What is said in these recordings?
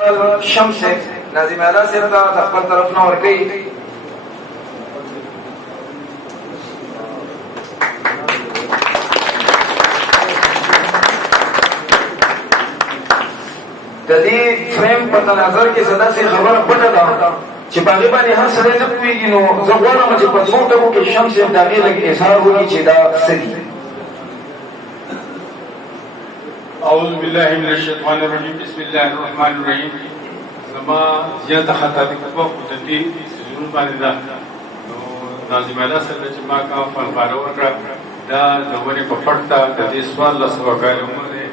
شمس ناظم اعلی صاحب ته د خپل طرف نه ورکوي. د دې فریم په نظر کې څه داسې خبره پټه ده چې په هغې باندې هر سړی نه پوهېږي. نو زه غواړم چې په دوو ټکو کې شمس صاحب د هغې لږ اظهار وکړي چې دا څه دي. اعوذ بالله من الشیطان الرجیم بسم الله الرحمن الرحیم. زما زیاته خطا دې خو د دې سيزونو باندې ده. نو ناظم اعلی صاحب چې ما کا فنفاره وکړه دا د ونې په پټ ته د دې سوال له سوه کاله عمر دی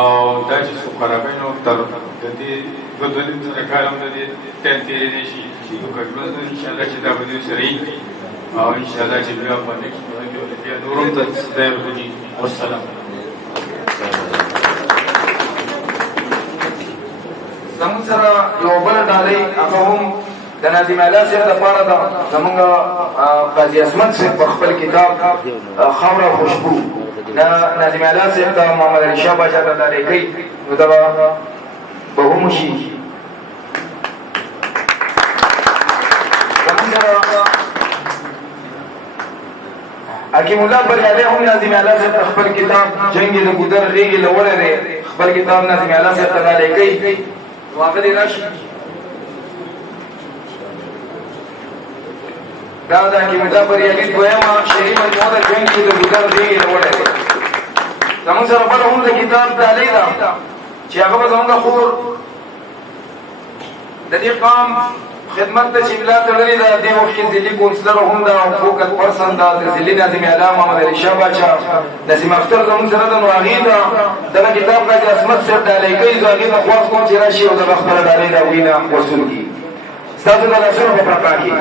او دا چې څو خرابینو تر د دې دوه دوه نیم زره کاله هم د دې ټایم تېرېدی شي. نو که ژوند انشاءالله چې دا به دوی سره وي او انشاءالله چې بیا په نیکسټ کې بیا نور هم ته خدای وکړي. والسلام. زموږ سره یو بله ډالۍ هغه هم د ناظم اعلی صاحب دپاره ده. زموږ قاضي عصمت صاحب په خپل کتاب خاوره خوشبو ناظم اعلی صاحب ته محمد علي شاه باچا ته ډالۍ کوي. نو دا به هم وشي. زموږ سره حکیم الله بریالی هم ناظم اعلی صاحب ته خپل کتاب جنګ د ګودر غېږې له وړی دی خپل کتاب ناظم اعلی صاحب ته ډالۍ کوي. نو هغه دې راشي. دا د حکیم الله بریالي دویمه شعري مجموعه ده جنګ د ګودر غېږې له وړی دی. زموږ سره بله هم د کتاب ډالۍ ده چې هغه به زموږ خور د دې قام خدمت ته چې ملا تړلې ده. دې وخت کې ضلعي کونسلر هم ده او فوکس پرسن ده د ضلعي ناظم اعلی محمد علي شاه باچا نسیم اختر زموږ سره ده. نو هغې ته دغه کتاب قاضي عصمت صاحب ډالۍ کوي. زه هغې ته خواست کوم چې راشي او دغه خپله ډالۍ د هغوی نه وصول کړي. ستاسو د لاسونو په پرقا کې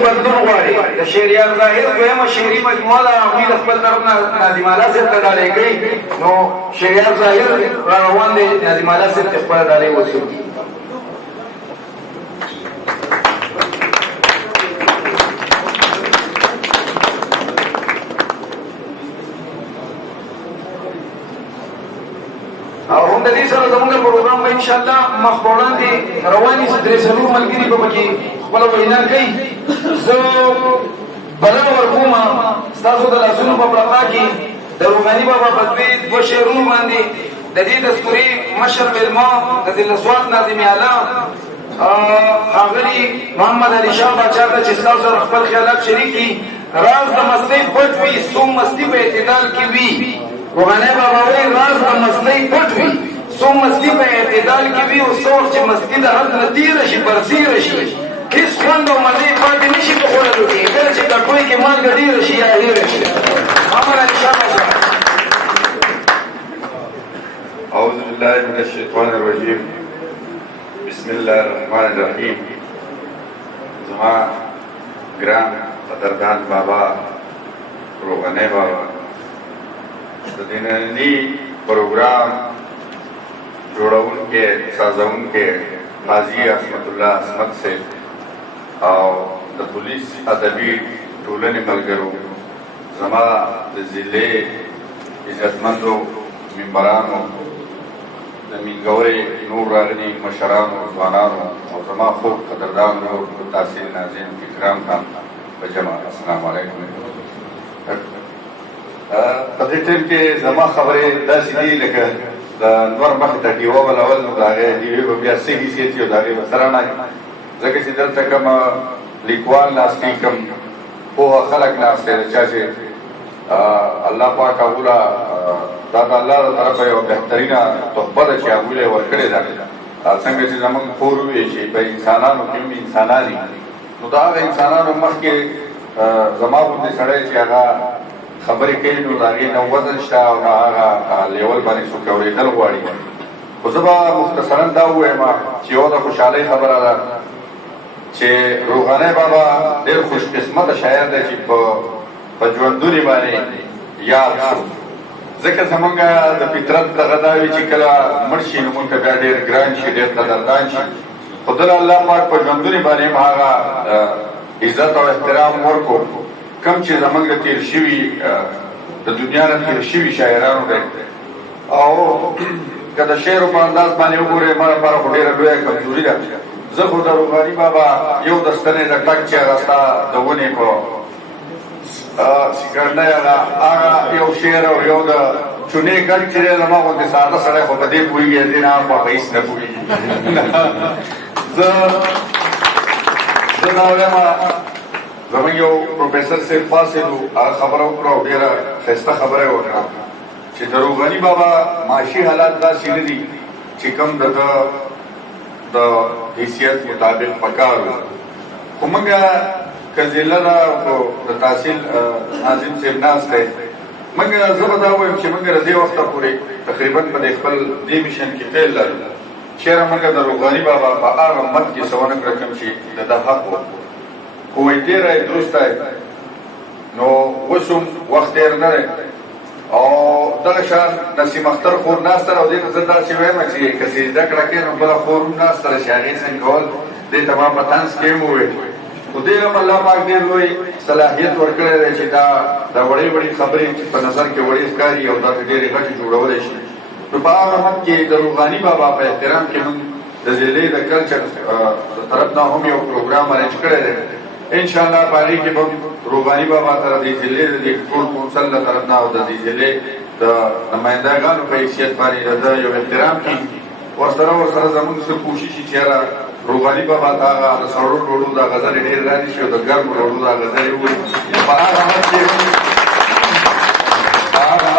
بدلون غواړي. د شهریار ظاهر دویمه شعري مجموعه ده هغوی د خپل طرف نه ناظم اعلی صاحب ته ډالۍ کوي. نو شهریار ظاهر را روان دی. ناظم اعلی صاحب ته خپله ډالۍ وصول کړي. او هم د دې سره زموږ پروګرام به انشاءالله مخ په وړاندې رواني درې څلور ملګري به پکې خپله وینا کوي. زه بلنه ورکوم ستاسو د لاسونو په پرقا کې د روغاني بابا په دوه شعرونو باندې د دې دستوري مشر مېلمه د ذلسوات ناظم اعلی ښاغلي محمد علي شاه باچا ته چې ستاسو سره خپل خیالات شریک کړي. راز د مستۍ پټ وي څو مستي په اعتدال کې وي. روغاني بابا وایي راز د مستۍ پټ وي څو مستي په اعتدال کې وي. او څه وخت چې مستي د حد نه تېره شي برسېره شي هېڅ خوند او مزې پاتې نه شي په خوړلو کې. کله چې کټوۍ کې مالګه ډېره شي یا هېره شي. محمد علي شاه باچا. اعوذ بالله من الشیطان الرجیم بسم الله الرحمن الرحیم. زما ګران قدردان بابا روغاني بابا د دې ننني پروګرام جوړونکي سازونکي قاضي عصمت الله عصمت صاحب او د پولیس ادبي ټولنې ملګرو زما د ضلعې عزتمندو ممبرانو د مینګورې نور راغلي مشرانو ځوانانو او زما خوږ قدردان نور تحصیل ناظم اکرام خان په جمع السلام علیکم. په دې ټیم کې زما خبرې داسې دي لکه د نور مخې ته ډیوه ولول نو د هغې ډیوې به بیا څه حیثیت وي او د هغې به سره نه ځکه چې دلته کوم لیکوال ناست دي کوم پوهه خلک ناست دی چا چې الله پاک هغوله دا د الله له طرفه یوه بهترینه تحفه ده چې هغوی یې ورکړې ده. څنګه چې زموږ کور وویل چې په انسانانو کې هم انسانان دي نو د هغه انسانانو مخکې زما غوندې سړی چې هغه خبرې کوي نو د هغې نه وزن شته او نه هغه لیول باندې څوک اورېدل غواړي. خو زه به مختصرا دا ووایم چې یوه د خوشحالۍ خبره ده چې روغاني بابا ډېر خوش قسمته شاعر دی چې په ژوندوني باندې یاد شو. ځکه زمونږ د فطرت دغه دا وي چې کله مړ شي نو مونږ ته بیا ډېر ګران شي، ډېر قدردان شي. خو دله الله پاک په ژوندوني باندې هم هغه عزت او احترام ورکړو کوم چې زمونږ د تېر شوي د دنیا نه تېر شوي شاعرانو دی. او که د شعرو په انداز باندې وګورئ ما لپاره خو ډېره لویه کمزوري ده. زه خو د روغاني بابا یو د ستنې د ټک چې هغه ستا د ونې په سیکرنۍ هغه یو شعر او یو د چونې ګډ چې دی زما غوندې ساده سړی خو په دې پوهېږي دې نه خو هغه هېڅ نه پوهېږي. زه دا وایم زموږ یو پروفیسر صاحب فاصل و هغه خبره وکړه او ډېره ښایسته خبره یې وکړه چې د روغاني بابا معاشي حالات داسې نه دي چې کوم د ده د حیثیت مطابق پکار وو. خو موږ که ضلع ده د تحصیل ناظم صاحب ناست دی موږ زه به دا ووایم چې موږ د دې وخته پورې تقریبا په دې خپل دې میشن کې فیل لرو. چېرې موږ د روغاني بابا په هغه مد کې څه ونه کړه کوم چې د ده حق و. خو وایي ډېره یې درسته نو اوس هم وخت ډېر نه دی. او دغه شان نسیم اختر خور ناسته او دې ته زه داسې وایم چې که چې زده کړه کوې نو بله خور هم ناسته ده چې هغې څنګه کول دې ته ما په طنز کې هم وویل. خو دې هم الله پاک ډېر لوی صلاحیت ورکړی دی چې دا وړې وړې خبرې چې په نظر کې وړې ښکاري او داسې ډېرې غټې جوړولی شي. نو په هغه وخت کې د روغاني بابا په احترام کې موږ د ضلعې د کلچر د طرف نه هم یو پروګرام ارینج کړی دی. انشاءالله په هغې کې به روغاني بابا ته د دې ضلعې د دې ټول کونسل له طرف نه او د دې ضلعې د نمایندګانو په حیثیت باندې د ده یو احترام کېږي. ورسره زموږ څه کوشش وي چې یاره روغاني بابا ته هغه د سړو ډوډو دا غزلې ډېر لاندې شي او د ګرمو ډوډو دا غزلې ووایي. په هغه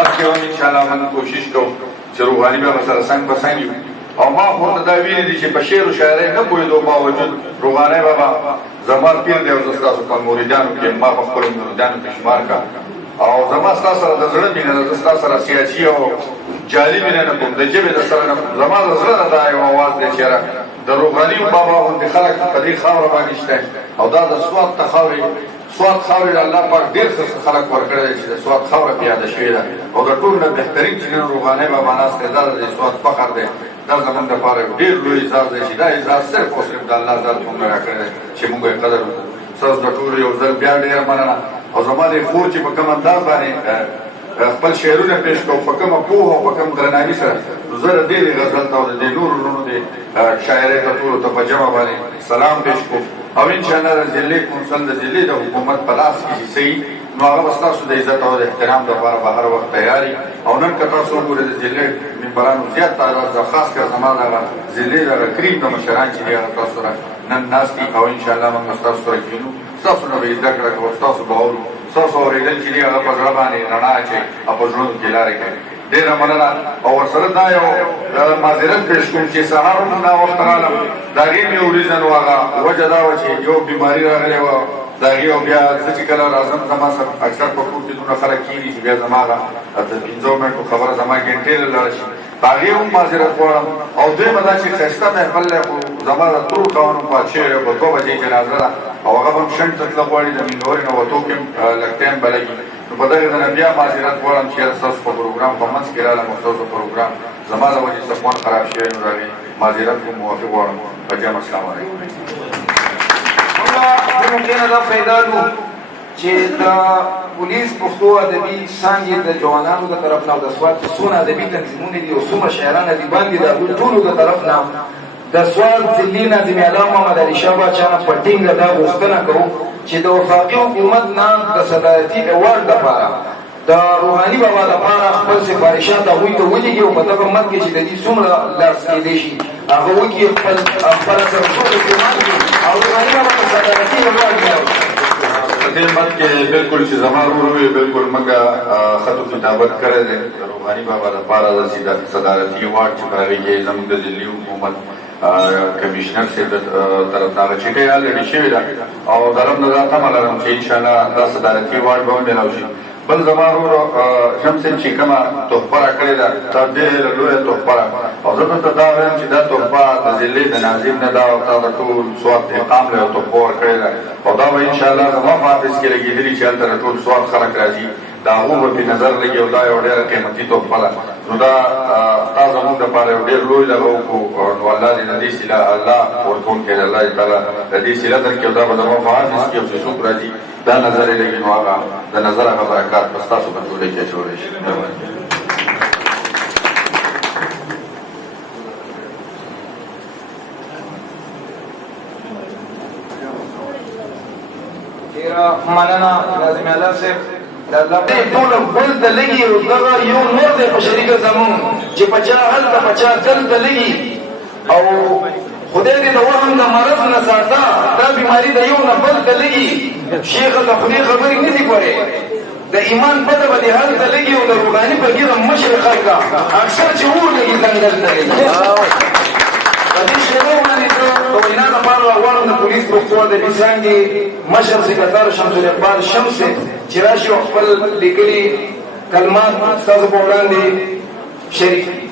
وخت کې هم انشاءالله موږ کوشش کوو چې روغاني بابا سره څنګ په څنګ یو. او ما خو ورته دا ویلي دي چې په شعر و شاعرۍ نه پوهېدو باوجود روغاني بابا زما پیر دی او زه ستاسو په مریدانو کې ما په خپلو مریدانو کې شمار کړه. او زما ستا سره د زړه مینه ده. زه ستا سره سیاسي او جعلي مینه نه کوم، د ژبې د سره نه کوم. زما د زړه نه دا یو اواز دی چې د روغاني بابا غوندې خلک په دې خاوره باندې شته او دا د سوات ته سوات خاورې الله پاک ډېر ښه خلک ورکړی دی چې د سوات خاوره پې یاده شوې ده. او د ټول نه بهترین چې نن روغاني بابا ناست دی دا د سوات فخر دی. دا زموږ دپاره یو ډېر لوی اعزاز دی چې دا اعزاز صرف او صرف د الله ذات موږ راکړی دی چې موږ یې قدر وکړو. ستاسو د ټولو یو ځل بیا ډېره مننه. او زما د خور چې په کوم انداز باندې خپل شعرونه پېښ کوو په کومه پوهه او په کوم درناوي سره نو زه د دې غزل ته او د دې نورو لونو د شاعرۍ ته ټولو ته په جمع باندې سلام پېښ کوو. او انشاءالله د ضلعې کونسل د ضلعې د حکومت په لاس کې چې څه وي نو هغه به ستاسو د عزت او د احترام لپاره به هر وخت تیار وي. او نن که تاسو وګورئ د ضلعې ممبرانو زیات تعداد ده، خاص کر زما دغه ضلعې دغه قریب د مشران چې دي هغه تاسو سره نن ناست دي. او انشاءالله موږ به ستاسو سره کښېنو، ستاسو نه به یې زده کړه کوو، ستاسو به اورو، ستاسو اورېدل چې دي هغه په زړه باندې رڼا اچوي او په زړونو کې لارې کوي. ډېره مننه. او ورسره دا یو معذرت پېښ کوم چې سهار هم ناوخته رالم. د هغې مې یو ریزن و هغه وجه دا وه چې یو بیماري راغلی وه د هغې او بیا زه چې کله راځم زما سره اکثر په کور کې دونه خلک کښېني چې بیا زما هغه د 5 منټو خبره زما ګنټې له لاړه شي. په هغې هم معذرت غواړم. او دویمه دا چې ښایسته محفل دی خو زما د ترور قوانو پات شوی دی په 2 بجې جنازه ده او هغه به هم شنډ ته تله غواړي د مینورې نه وتو کې هم لږ ټایم به لګي. نو په دغې نه بیا معذرت غواړم چې یاره ستاسو په پروګرام په منځ کې رالم او ستاسو پروګرام زما د وجې څه خوند خراب شوی نو د هغې معذرت کوم موافق غواړم. په جمع السلام علیکم. ممکن دا فایده لو چې د پولیس پښتو ادبي څانګې د جوانانو د طرف نه او د سوات څونه ادبي تنظیمونه دي او څومره شاعران ادیبان دي د هغوی ټولو د طرف نه د سوات ضلعي ناظم اعلی محمد علي شاه باچا نه په ټینګه دا غوښتنه کوو چې د وفاقي حکومت نه د صدارتي ایوارډ لپاره د روحاني بابا لپاره خپل سفارشات هغوی ته ولېږي او په دغه مد کې چې د دې څومره لاس کېدی شي هغه وکړي خپله سرسور استعمال کړي او روحاني بابا ته صدارتي ایوارډ میلاو کړي. په دې مد کې بلکل چې زما ورور وویل بلکل موږ خط و کتابت کړی دی د روحاني بابا لپاره د صدارتي ایوارډ چې په هغې کې زموږ د ضلعي حکومت کمیشنر صاحب د طرف نه هغه چیکۍ الریډي شوې ده او د رب نه دا تمه لرم چې انشاءالله دا صدارتي ایوارډ به ومیلاو شي. بل زما ورور شمس صاحب چې کومه تحفه راکړې ده دا ډېره لویه تحفه ده او زه درته دا وایم چې دا تحفه د ضلع د ناظم نه ده او تا د ټول سوات اقام له یو تحفه ورکړې ده او دا به انشاءالله زما په حافظ کې لګېدلي چې هلته د ټول سوات خلک راځي د هغو به پې نظر لګي او دا یو ډېره قیمتي تحفه ده نو دا تا زموږ دپاره یو ډېر لوی لغه وکړو نو الله دې د دې سیله الله ورکوونکی دی الله تعالی د دې سیله درکړي او دا به زما په حافظ کې یو څه څوک راځي دا نظر یې لګي نو هغه د نظر هغه برکات به ستاسو په ټولۍ کې اچولی شي مننه ناظم الله صاحب ټول بل ته لګي او دغه یو نور دی په شریکه زمون چې پچا هلته پچا دلته لګي او خدای دې د وهم د مرض نه ساته دا بیماري د یو نه بل ته لګي شیخ د خدای خبرې نه دي کړې د ایمان پته به دې هلته لګي او د روغاني په ګیره مشر خلکه اکثر چې اور لګي ځنګل ته لګي په دې شیبه باندې زه د وینا لپاره راغواړم د پولیس پښتو ادبي څانګې مشر سکرټر شمس الاقبال شمس چې راشي او خپل لیکلي کلمات ستاسو په وړاندې شریک